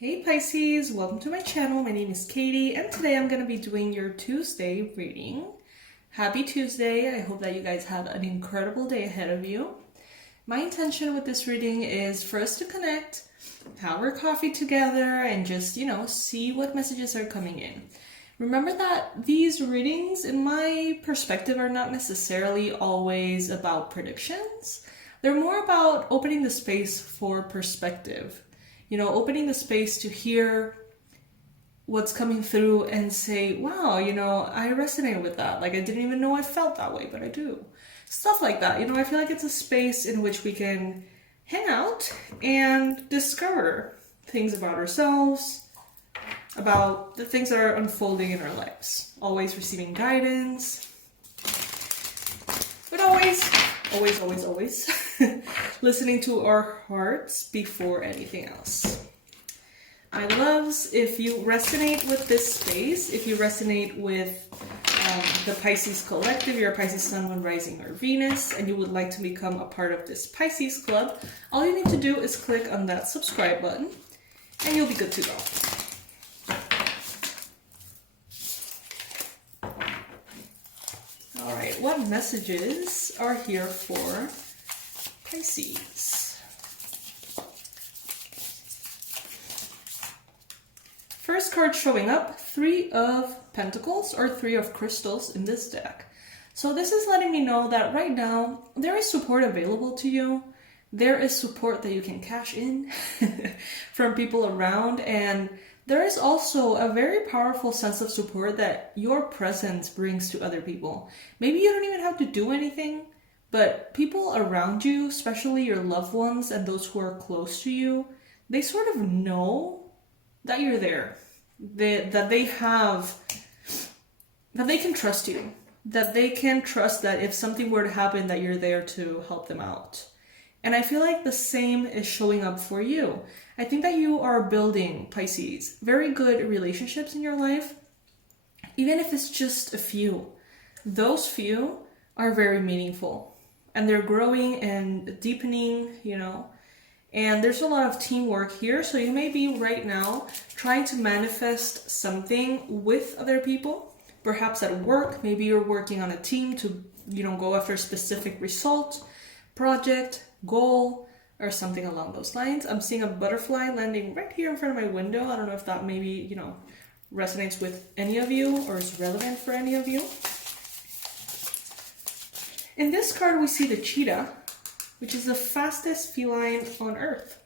Hey Pisces, welcome to my channel. My name is Katie and today I'm going to be doing your Tuesday reading. Happy Tuesday. I hope that you guys have an incredible day ahead of you. My intention with this reading is for us to connect, have our coffee together, and just, see what messages are coming in. Remember that these readings, in my perspective, are not necessarily always about predictions. They're more about opening the space for perspective. Opening the space to hear what's coming through and say, wow, I resonate with that. Like, I didn't even know I felt that way, but I do. Stuff like that. I feel like it's a space in which we can hang out and discover things about ourselves, about the things that are unfolding in our lives. Always receiving guidance, but always listening to our hearts before anything else. My loves, if you resonate with this space, if you resonate with the Pisces collective, you're a Pisces Sun, Moon, Rising, or Venus, and you would like to become a part of this Pisces club, all you need to do is click on that subscribe button and you'll be good to go. Alright, what messages are here for Pisces? First card showing up, Three of Pentacles or Three of Crystals in this deck. So this is letting me know that right now there is support available to you. There is support that you can cash in from people around, and there is also a very powerful sense of support that your presence brings to other people. Maybe you don't even have to do anything, but people around you, especially your loved ones and those who are close to you, they sort of know that you're there, that they can trust you, that they can trust that if something were to happen that you're there to help them out. And I feel like the same is showing up for you. I think that you are building, Pisces, very good relationships in your life, even if it's just a few. Those few are very meaningful and they're growing and deepening, and there's a lot of teamwork here. So you may be right now trying to manifest something with other people, perhaps at work. Maybe you're working on a team to, go after a specific result, project, goal, or something along those lines. I'm seeing a butterfly landing right here in front of my window. I don't know if that maybe, resonates with any of you or is relevant for any of you. In this card, we see the cheetah, which is the fastest feline on Earth.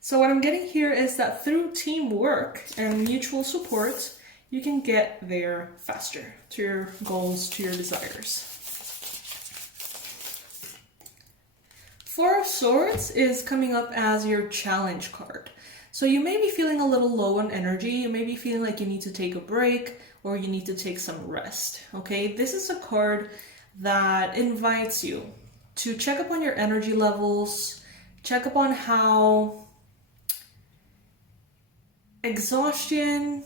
So what I'm getting here is that through teamwork and mutual support, you can get there faster to your goals, to your desires. Four of Swords is coming up as your challenge card. So you may be feeling a little low on energy. You may be feeling like you need to take a break or you need to take some rest. Okay, this is a card that invites you to check up on your energy levels, check up on how exhaustion,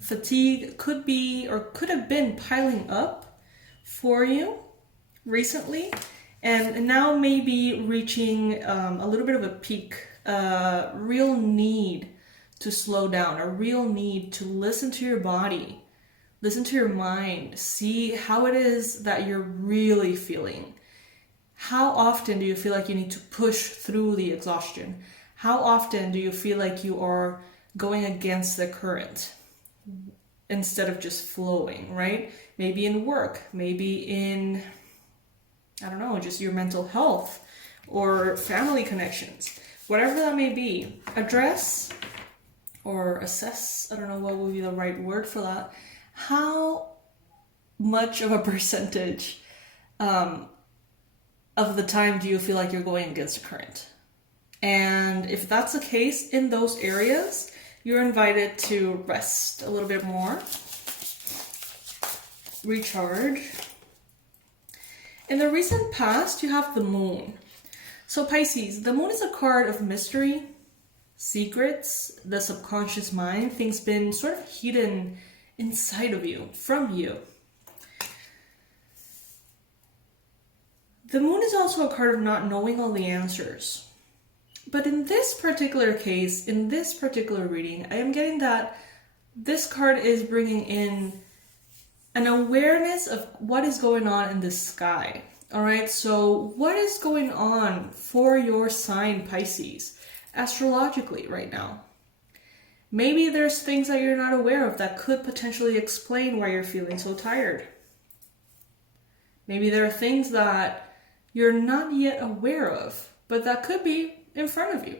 fatigue could be or could have been piling up for you recently, and now maybe reaching a little bit of a peak, a real need to slow down, a real need to listen to your body, listen to your mind, see how it is that you're really feeling. How often do you feel like you need to push through the exhaustion? How often do you feel like you are going against the current instead of just flowing, right? Maybe in work, maybe in, just your mental health or family connections. Whatever that may be, address or assess, I don't know what would be the right word for that. How much of a percentage of the time do you feel like you're going against the current? And if that's the case, in those areas, you're invited to rest a little bit more, recharge. In the recent past, you have the Moon. So Pisces, the Moon is a card of mystery, secrets, the subconscious mind, things been sort of hidden inside of you, from you. The Moon is also a card of not knowing all the answers. But in this particular case, in this particular reading, I am getting that this card is bringing in an awareness of what is going on in the sky. All right, so what is going on for your sign, Pisces, astrologically right now? Maybe there's things that you're not aware of that could potentially explain why you're feeling so tired. Maybe there are things that you're not yet aware of, but that could be in front of you.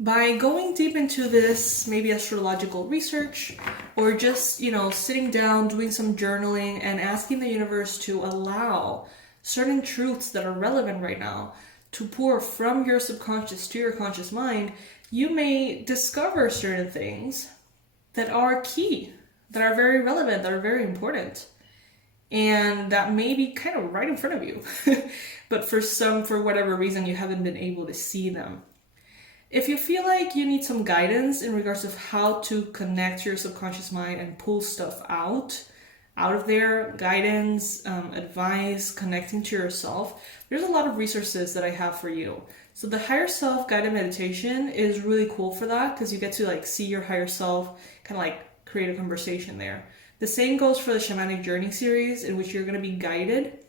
By going deep into this, maybe astrological research, or just, sitting down, doing some journaling, and asking the universe to allow certain truths that are relevant right now to pour from your subconscious to your conscious mind, you may discover certain things that are key, that are very relevant, that are very important, and that may be kind of right in front of you. But for whatever reason, you haven't been able to see them. If you feel like you need some guidance in regards of how to connect your subconscious mind and pull stuff out of there, guidance, advice, connecting to yourself, there's a lot of resources that I have for you. So the higher self guided meditation is really cool for that, because you get to see your higher self, kind of create a conversation there. The same goes for the Shamanic Journey series, in which you're going to be guided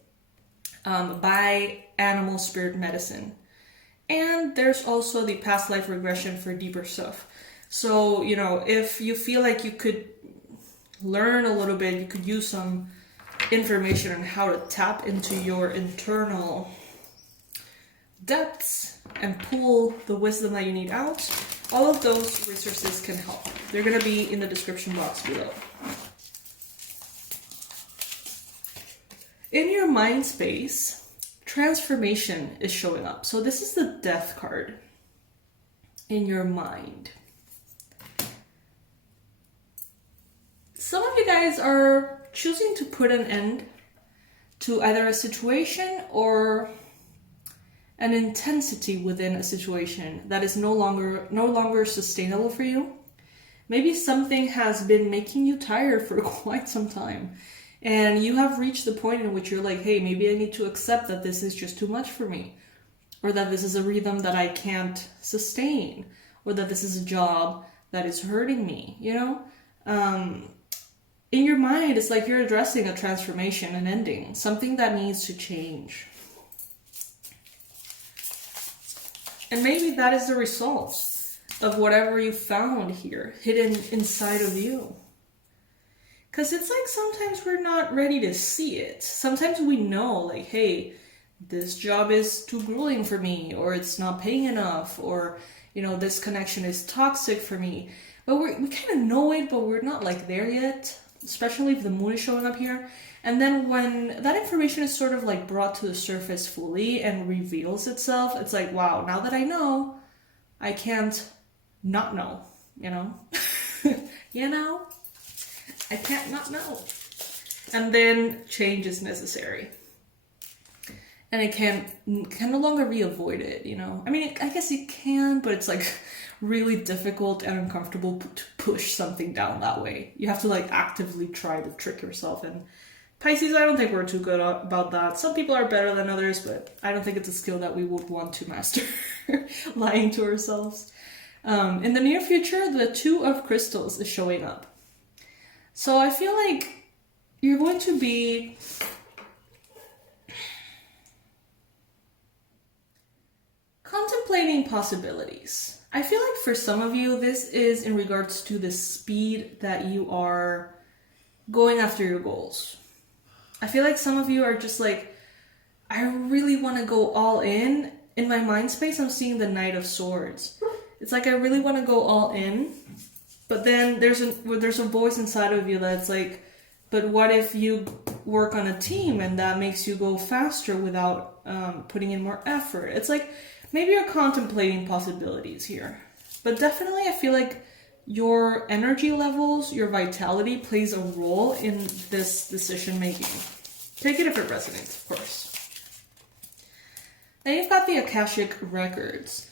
by animal spirit medicine. And there's also the past life regression for deeper stuff. So, if you feel like you could learn a little bit, you could use some information on how to tap into your internal depths and pull the wisdom that you need out, all of those resources can help. They're going to be in the description box below. In your mind space, transformation is showing up. So this is the Death card in your mind. Some of you guys are choosing to put an end to either a situation or an intensity within a situation that is no longer sustainable for you. Maybe something has been making you tired for quite some time. And you have reached the point in which you're like, hey, maybe I need to accept that this is just too much for me. Or that this is a rhythm that I can't sustain. Or that this is a job that is hurting me, In your mind, it's like you're addressing a transformation, an ending. Something that needs to change. And maybe that is the result of whatever you found here, hidden inside of you. Because it's like sometimes we're not ready to see it. Sometimes we know, hey, this job is too grueling for me, or it's not paying enough, or, this connection is toxic for me. But we kind of know it, but we're not there yet, especially if the moon is showing up here. And then when that information is sort of brought to the surface fully and reveals itself, it's like, wow, now that I know, I can't not know, I can't not know. And then change is necessary. And it can no longer be avoided, I mean, I guess it can, but it's really difficult and uncomfortable to push something down that way. You have to actively try to trick yourself. And Pisces, I don't think we're too good about that. Some people are better than others, but I don't think it's a skill that we would want to master. Lying to ourselves. In the near future, the Two of Crystals is showing up. So I feel like you're going to be contemplating possibilities. I feel like for some of you, this is in regards to the speed that you are going after your goals. I feel like some of you are just I really want to go all in. In my mind space, I'm seeing the Knight of Swords. It's I really want to go all in. But then there's a voice inside of you that's but what if you work on a team and that makes you go faster without putting in more effort? It's maybe you're contemplating possibilities here. But definitely I feel like your energy levels, your vitality plays a role in this decision making. Take it if it resonates, of course. Then you've got the Akashic Records.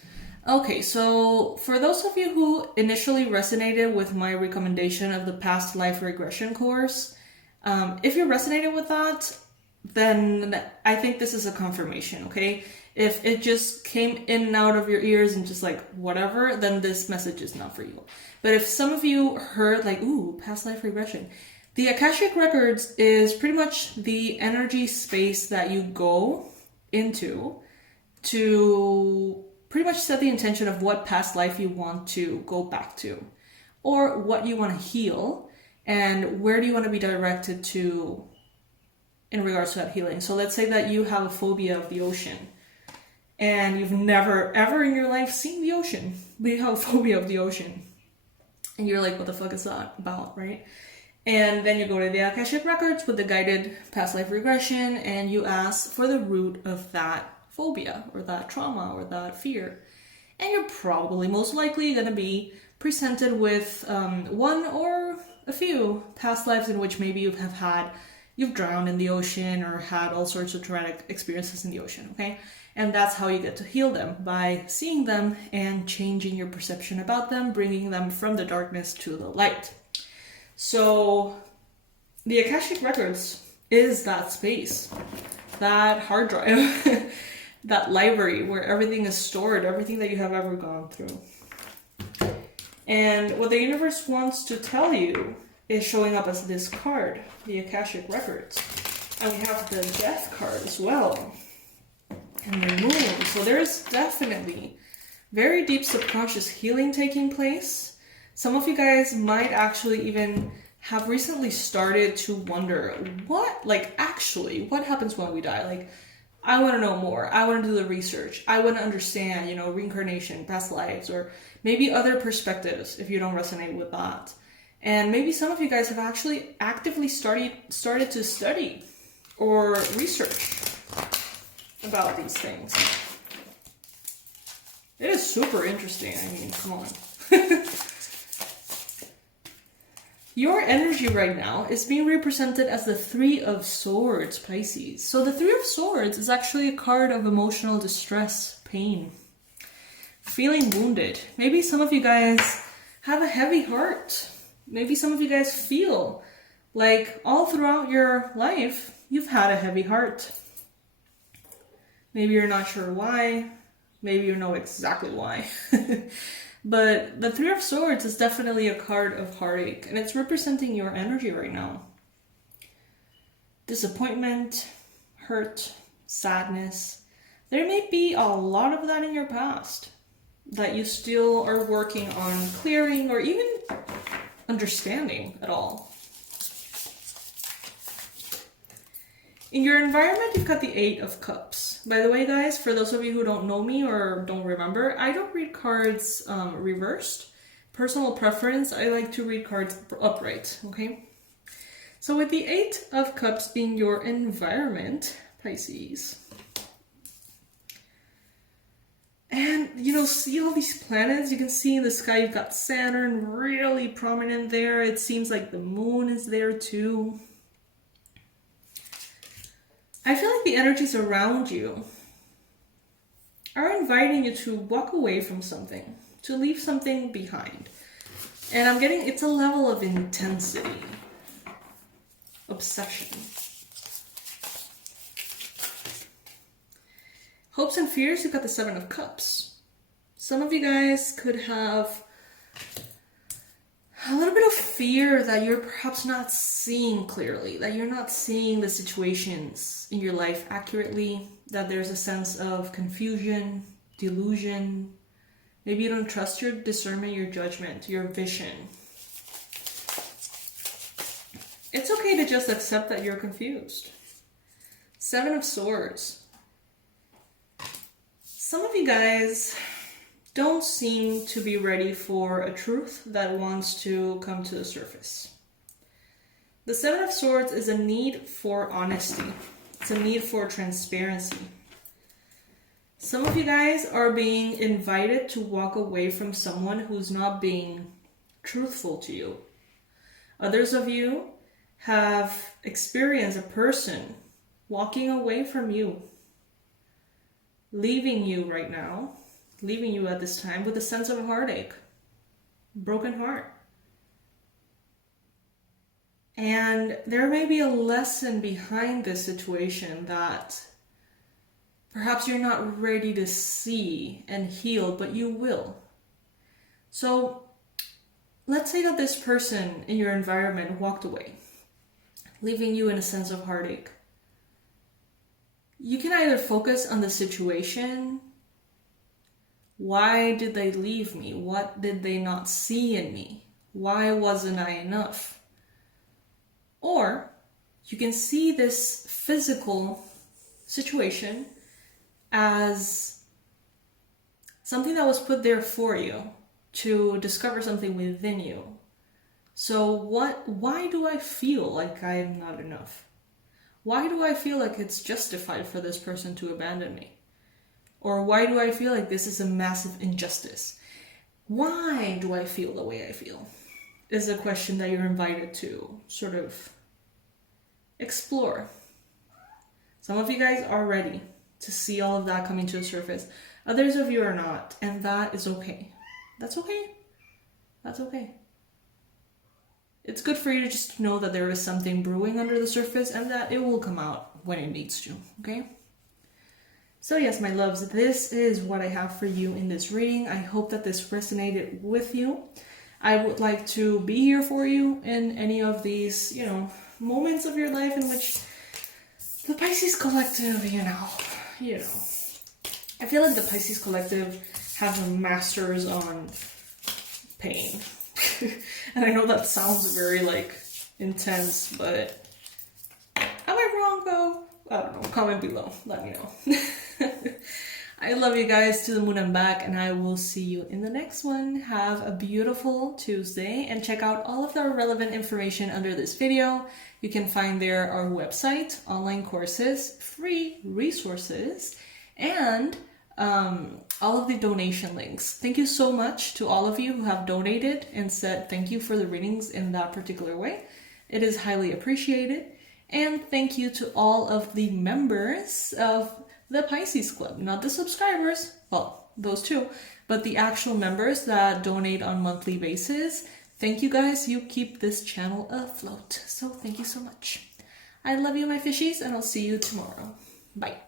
Okay, so for those of you who initially resonated with my recommendation of the Past Life Regression course, if you resonated with that, then I think this is a confirmation, okay? If it just came in and out of your ears and just like whatever, then this message is not for you. But if some of you heard like, ooh, past life regression, the Akashic Records is pretty much the energy space that you go into to pretty much set the intention of what past life you want to go back to, or what you want to heal, and where do you want to be directed to in regards to that healing. So let's say that you have a phobia of the ocean, and you've never ever in your life seen the ocean, but you have a phobia of the ocean, and you're like, what the fuck is that about, right? And then you go to the Akashic Records with the guided past life regression, and you ask for the root of that phobia or that trauma or that fear. And you're probably most likely going to be presented with one or a few past lives in which maybe you've drowned in the ocean or had all sorts of traumatic experiences in the ocean, okay? And that's how you get to heal them, by seeing them and changing your perception about them, bringing them from the darkness to the light. So the Akashic Records is that space, that hard drive, that library where everything is stored, everything that you have ever gone through. And what the universe wants to tell you is showing up as this card, the Akashic Records. And we have the Death card as well, and the Moon. So there's definitely very deep subconscious healing taking place. Some of you guys might actually even have recently started to wonder, what happens when we die? Like, I want to know more. I want to do the research. I want to understand, reincarnation, past lives, or maybe other perspectives if you don't resonate with that. And maybe some of you guys have actually actively started to study or research about these things. It is super interesting. I mean, come on. Your energy right now is being represented as the Three of Swords, Pisces. So the Three of Swords is actually a card of emotional distress, pain, feeling wounded. Maybe some of you guys have a heavy heart. Maybe some of you guys feel like all throughout your life, you've had a heavy heart. Maybe you're not sure why. Maybe you know exactly why. But the Three of Swords is definitely a card of heartache, and it's representing your energy right now. Disappointment, hurt, sadness. There may be a lot of that in your past that you still are working on clearing or even understanding at all. In your environment, you've got the Eight of Cups. By the way, guys, for those of you who don't know me or don't remember, I don't read cards reversed. Personal preference, I like to read cards upright, okay? So with the Eight of Cups being your environment, Pisces, and see all these planets you can see in the sky. You've got Saturn really prominent there. It seems like the moon is there too. I feel like the energies around you are inviting you to walk away from something, to leave something behind. And I'm getting, it's a level of intensity, obsession. Hopes and fears, you've got the Seven of Cups. Some of you guys could have a little bit of fear that you're perhaps not seeing clearly, that you're not seeing the situations in your life accurately, that there's a sense of confusion, delusion. Maybe you don't trust your discernment, your judgment, your vision. It's okay to just accept that you're confused. Seven of Swords. Some of you guys don't seem to be ready for a truth that wants to come to the surface. The Seven of Swords is a need for honesty. It's a need for transparency. Some of you guys are being invited to walk away from someone who's not being truthful to you. Others of you have experienced a person walking away from you, leaving you right now, leaving you at this time with a sense of heartache, broken heart. And there may be a lesson behind this situation that perhaps you're not ready to see and heal, but you will. So let's say that this person in your environment walked away, leaving you in a sense of heartache. You can either focus on the situation. Why did they leave me? What did they not see in me? Why wasn't I enough? Or you can see this physical situation as something that was put there for you to discover something within you. So why do I feel like I am not enough? Why do I feel like it's justified for this person to abandon me? Or why do I feel like this is a massive injustice? Why do I feel the way I feel? Is a question that you're invited to sort of explore. Some of you guys are ready to see all of that coming to the surface. Others of you are not, and that is okay. That's okay. That's okay. It's good for you to just know that there is something brewing under the surface and that it will come out when it needs to, okay? So yes, my loves, this is what I have for you in this reading. I hope that this resonated with you. I would like to be here for you in any of these, moments of your life in which the Pisces Collective, I feel like the Pisces Collective has a master's on pain. And I know that sounds very intense, but am I wrong though? I don't know. Comment below. Let me know. I love you guys to the moon and back, and I will see you in the next one. Have a beautiful Tuesday, and check out all of the relevant information under this video. You can find there our website, online courses, free resources, and all of the donation links. Thank you so much to all of you who have donated and said thank you for the readings in that particular way. It is highly appreciated. And thank you to all of the members of the Pisces Club, not the subscribers, well, those too, but the actual members that donate on a monthly basis. Thank you guys, you keep this channel afloat. So thank you so much. I love you, my fishies, and I'll see you tomorrow. Bye.